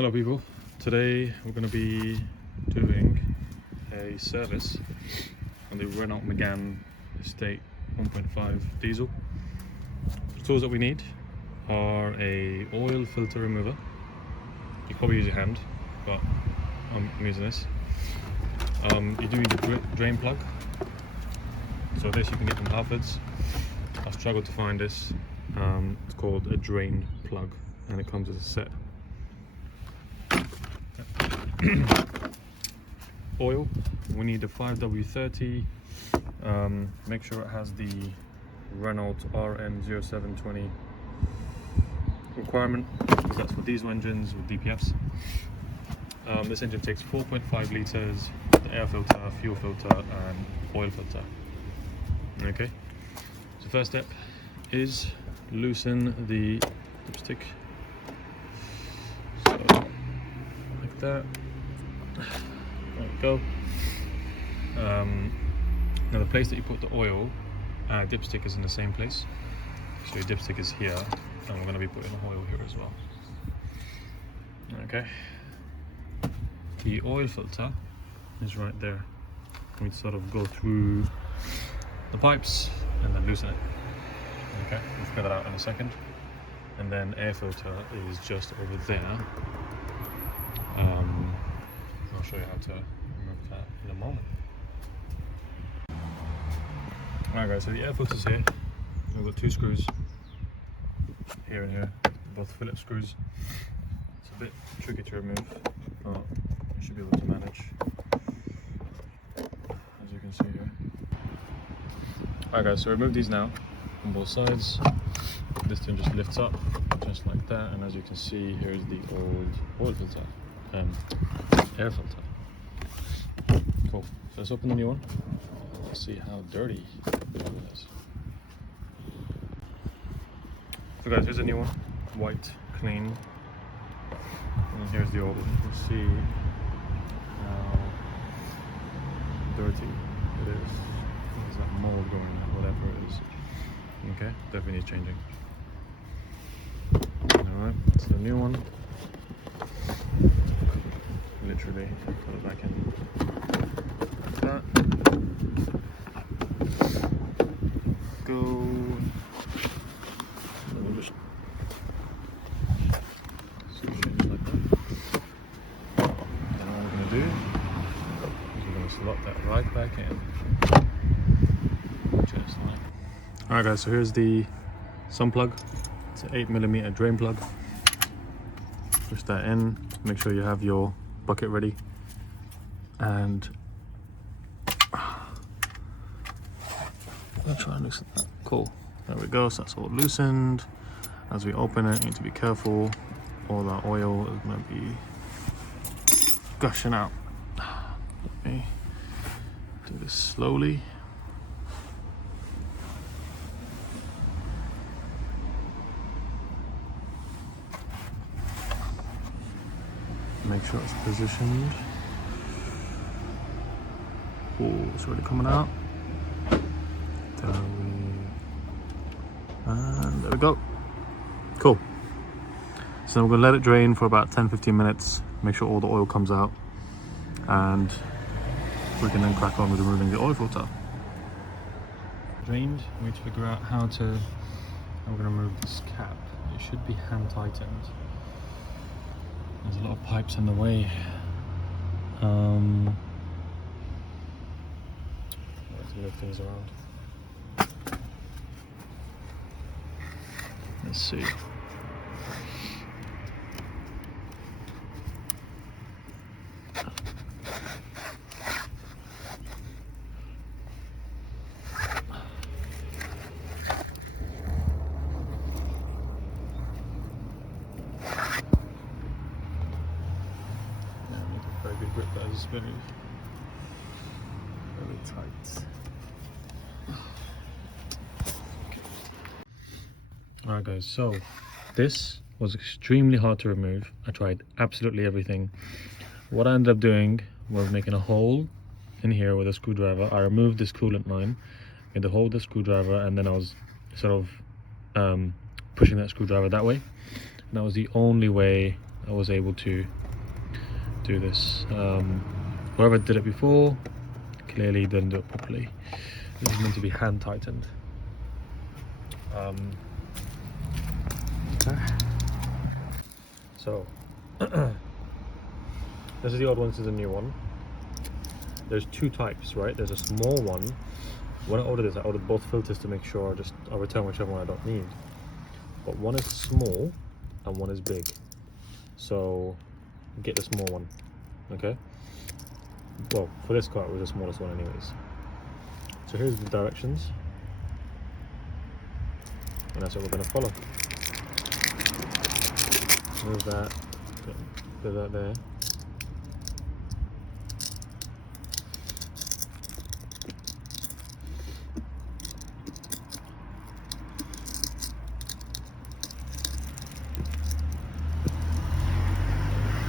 Hello people, today we're going to be doing a service on the Renault Megane Estate 1.5 diesel. The tools that we need are a oil filter remover. You probably use your hand, but I'm using this. You do need a drain plug. So this you can get from Halfords. I struggled to find this. It's called a drain plug and it comes as a set. Oil, we need a 5W30. Make sure it has the Renault RN0720 requirement, because that's for diesel engines with DPFs. This engine takes 4.5 litres, the air filter, fuel filter and oil filter. Okay, so first step is loosen the dipstick. So like that. There we go. Now the place that you put the oil, dipstick is in the same place. So your dipstick is here, and we're going to be putting the oil here as well. Okay. The oil filter is right there. We sort of go through the pipes and then loosen it. Okay, we'll figure that out in a second. And then air filter is just over there. I'll show you how to remove that in a moment. Alright guys, so the air filter's here. We've got two screws, here and here, both Phillips screws. It's a bit tricky to remove, but you should be able to manage, as you can see here. Alright guys, so remove these now on both sides. This thing just lifts up, just like that, and as you can see, here's the old oil filter and air filter. Cool. So let's open the new one. Let's see how dirty it is. So guys, here's a new one, white, clean, and here's the old one. You can see how dirty it is. There's that mold going on, whatever it is. Okay, definitely needs changing. Alright, so the new one. Literally put it back in like that. Go. We'll just like that. Then all we're going to do is we're going to slot that right back in. Just like. Alright guys, so here's the sun plug. It's an 8mm drain plug. Push that in. Make sure you have your bucket ready, and I'll try and loosen that. Cool, there we go. So that's all loosened. As we open it, you need to be careful. All that oil is going to be gushing out. Let me do this slowly. Make sure it's positioned. Oh, it's already coming out. And there we go. Cool. So we're going to let it drain for about 10-15 minutes. Make sure all the oil comes out. And we can then crack on with removing the oil filter. Drained. We need to figure out how we're going to remove this cap. It should be hand tightened. There's a lot of pipes in the way. Let's move things around. Let's see. Very good grip, that is very tight. Alright guys, so this was extremely hard to remove. I tried absolutely everything. What I ended up doing was making a hole in here with a screwdriver. I removed this coolant line, made the hole with the screwdriver, and then I was sort of pushing that screwdriver that way. And that was the only way I was able to do this. Whoever did it before clearly didn't do it properly. This is meant to be hand tightened. So this is the old one, this is the new one. There's two types, right? There's a small one. When I ordered this, I ordered both filters to make sure I'll return whichever one I don't need. But one is small and one is big. So get the small one, okay? Well, for this car it was the smallest one anyways. So here's the directions. And that's what we're going to follow. Move that, put that there.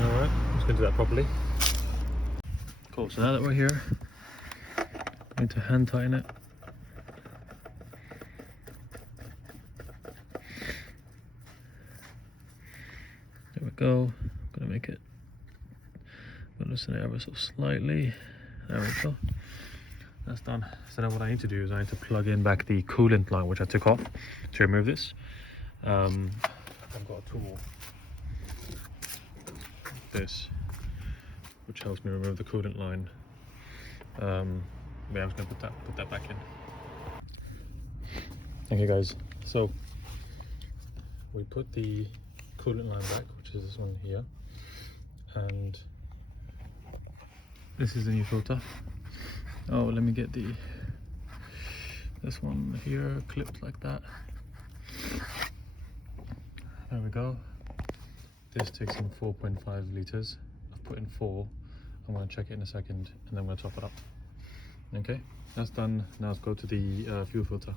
Alright, I'm just going to do that properly. Cool, so now that we're here, I'm going to hand tighten it. There we go. I'm going to make it, I'm going to loosen it ever so slightly. There we go. That's done. So now what I need to do is I need to plug in back the coolant line, which I took off to remove this. I've got a tool, this, which helps me remove the coolant line. Yeah, I'm just going to put that back in. Okay guys, so we put the coolant line back, which is this one here, and this is the new filter. Oh, let me get this one here clipped like that. There we go. This takes in 4.5 liters. I've put in 4. I'm going to check it in a second and then I'm going to top it up. Okay, that's done. Now let's go to the fuel filter.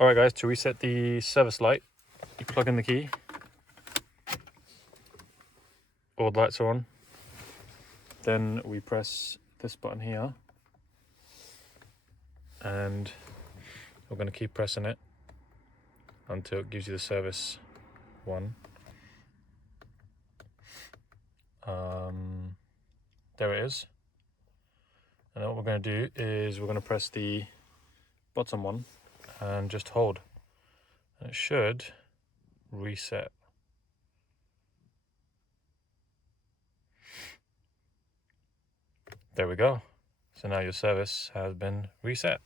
Alright guys, to reset the service light, you plug in the key. All the lights are on. Then we press this button here. And we're going to keep pressing it until it gives you the service one. There it is. And then what we're going to do is we're going to press the bottom one and just hold. And it should reset. There we go. So now your service has been reset.